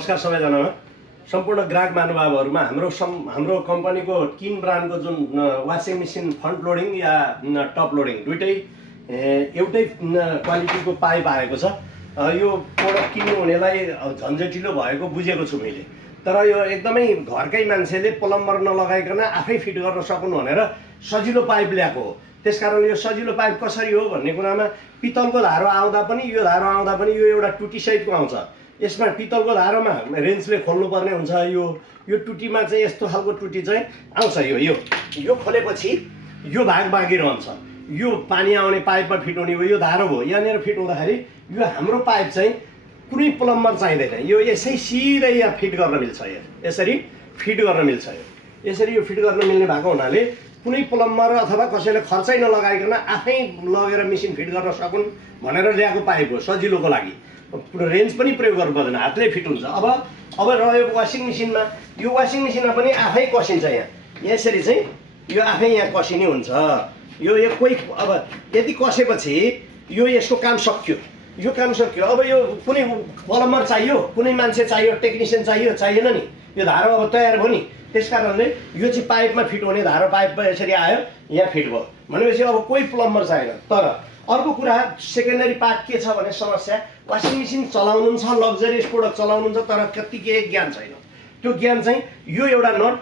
नमस्कार सबैजनामा सम्पूर्ण ग्राहक महानुभावहरुमा हाम्रो कम्पनीको किन ब्रान्डको जुन वाशिङ मेसिन फ्रन्ट लोडिङ या टप लोडिङ दुईटै एउटै क्वालिटीको पाइप आएको छ। यो प्रोडक्ट किन्नु हुनेलाई झन्झटिलो भएको बुझेको छु मैले, तर यो एकदमै घरकै मान्छेले प्लम्बर नलगाइकन आफै फिट गर्न सक्नु भनेर सजिलो पाइप ल्याएको हो। त्यसकारण यो सजिलो पाइप कसरी हो भन्ने कुरामा पितलको धारो आउँदा पनि यो धारो आउँदा पनि यो एउटा टुटी सहितको आउँछ। यसमा पितलको धारोमा रेन्जले खोल्नुपर्ने हुन्छ। यो टुटीमा चाहिँ यस्तो खालको टुटी चाहिँ आउँछ। यो खोलेपछि यो भाग बाँकी रहन्छ। यो पानी आउने पाइपमा फिट हुने हो, यो धारो हो। यहाँनिर फिट हुँदाखेरि यो हाम्रो पाइप चाहिँ कुनै प्लम्बर चाहिँदैन। यो यसै सिधै यहाँ फिट गर्न मिल्छ। यसरी फिट गर्न मिल्छ। यसरी यो फिट गर्न मिल्ने भएको हुनाले कुनै प्लम्बर अथवा कसैले खर्चै नलगाइकन आफै लगेर मेसिन फिट गर्न सकुन् भनेर ल्याएको पाइप हो, सजिलोको लागि। रेन्ज पनि प्रयोग गर्नु पर्दैन, हातले फिट हुन्छ। अब रह्यो वासिङ मेसिनमा, यो वासिङ मेसिनमा पनि आफै कसिन्छ। यहाँ यसरी चाहिँ यो आफै यहाँ कसिने हुन्छ। यो कोही अब यदि कसेपछि यो यसको काम सक्यो, यो काम सक्यो। अब यो कुनै प्लम्बर चाहियो, कुनै मान्छे चाहियो, टेक्निसियन चाहिएन नि, यो धारो अब तयार भयो नि। त्यसकारणले यो चाहिँ पाइपमा फिट हुने धारो पाइपमा यसरी आयो, यहाँ फिट भयो भनेपछि अब कोही प्लम्बर चाहिएन। तर अर्को कुरा सेकेन्डरी पार्ट के छ भने समस्या, वासिङ मेसिन चलाउनुहुन्छ, लग्जरियस प्रोडक्ट चलाउनुहुन्छ, तर कति के ज्ञान छैन। त्यो ज्ञान चाहिँ यो एउटा नट,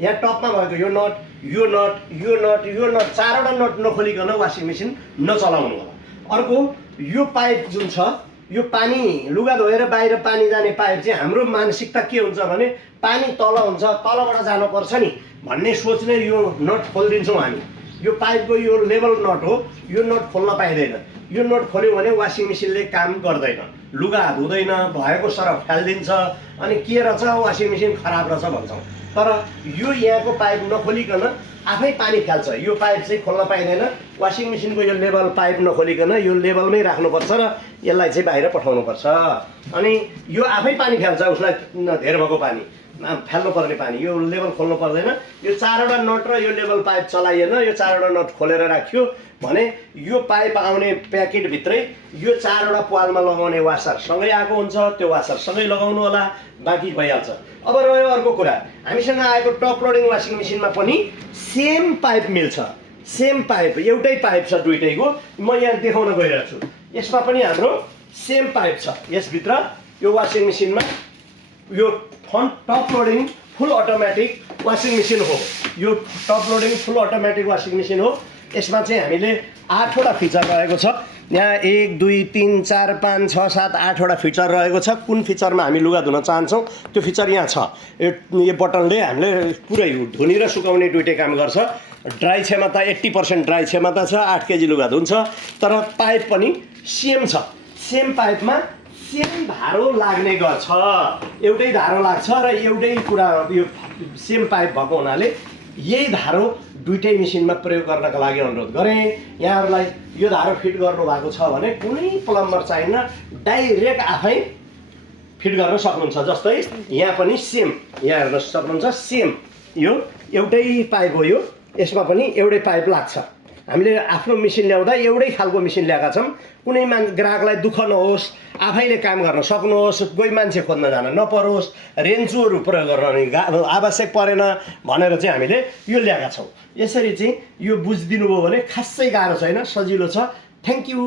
यहाँ टपमा भएको यो नट, यो नट, यो नट, यो नट, चारवटा नट नखोलिकन वासिङ मेसिन नचलाउनु होला। अर्को यो पाइप जुन छ, यो पानी लुगा धोएर बाहिर पानी जाने पाइप चाहिँ हाम्रो मानसिकता के हुन्छ भने पानी तल हुन्छ, तलबाट जानुपर्छ नि भन्ने सोचले यो नट खोलिदिन्छौँ हामी। यो पाइपको यो लेभल नट हो, यो नट खोल्न पाइँदैन। यो नट खोल्यो भने वासिङ मेसिनले काम गर्दैन, लुगा धुँदैन, भएको सरफ फालिदिन्छ, अनि के रहेछ वासिङ मेसिन खराब रहेछ भन्छौँ। तर यो यहाँको पाइप नखोलिकन आफै पानी फाल्छ। यो पाइप चाहिँ खोल्न पाइँदैन। वासिङ मेसिनको यो लेभल पाइप नखोलिकन यो लेभलमै राख्नुपर्छ र यसलाई चाहिँ बाहिर पठाउनुपर्छ। अनि यो आफै पानी फाल्छ, उसलाई धेर भएको पानी फाल्नु पर्ने पानी, यो लेभल खोल्नु पर्दैन। यो चारवटा नट र यो लेभल पाइप चलाइएन, यो चारवटा नट खोलेर राख्यो भने यो पाइप आउने प्याकेटभित्रै यो चारवटा पालमा लगाउने वासर सँगै आएको हुन्छ, त्यो वासर सँगै लगाउनु होला, बाँकी भइहाल्छ। अब रह्यो अर्को कुरा, हामीसँग आएको टप लोडिङ वासिङ मेसिनमा पनि सेम पाइप मिल्छ। सेम पाइप, एउटै पाइप छ दुईटैको। म यहाँ देखाउन गइरहेको छु। यसमा पनि हाम्रो सेम पाइप छ। यसभित्र यो वासिङ मेसिनमा यो टप लोडिङ फुल अटोमेटिक वासिङ मेसिन हो। यो टप लोडिङ फुल अटोमेटिक वासिङ मेसिन हो। यसमा चाहिँ हामीले 8वटा फिचर रहेको छ। यहाँ 1 2 3 4 5 6 7 8वटा फिचर रहेको छ। कुन फिचरमा हामी लुगा धुन चाहन्छौँ त्यो फिचर यहाँ छ। यो बटनले हामीले पुरै धुनी र सुकाउने दुइटै काम गर्छ। ड्राई क्षमता 80% ड्राई क्षमता छ, 8 केजी लुगा धुन्छ। तर पाइप पनि सेम छ। सेम पाइपमा सेम धारो लाग्ने गर्छ, एउटै धारो लाग्छ र एउटै कुरा। यो सेम पाइप भएको हुनाले यही धारो दुइटै मेसिनमा प्रयोग गर्नका लागि अनुरोध गरेँ। यहाँहरूलाई यो धारो फिट गर्नु भएको छ भने कुनै प्लम्बर चाहिन्न, डाइरेक्ट आफै फिट गर्न सक्नुहुन्छ। जस्तै यहाँ पनि सेम, यहाँ हेर्न सक्नुहुन्छ सेम यो एउटै पाइप हो। यसमा पनि एउटै पाइप लाग्छ। हामीले आफ्नो मेसिन ल्याउँदा एउटै खालको मेसिन ल्याएका छौँ। कुनै ग्राहकलाई दुःख नहोस्, आफैले काम गर्न सक्नुहोस्, कोही मान्छे खोज्न जान नपरोस्, रेन्चोहरू प्रयोग गर्न आवश्यक परेन भनेर चाहिँ हामीले यो ल्याएका छौँ। यसरी चाहिँ यो बुझिदिनु भयो भने खासै गाह्रो छैन, सजिलो छ। Thank you.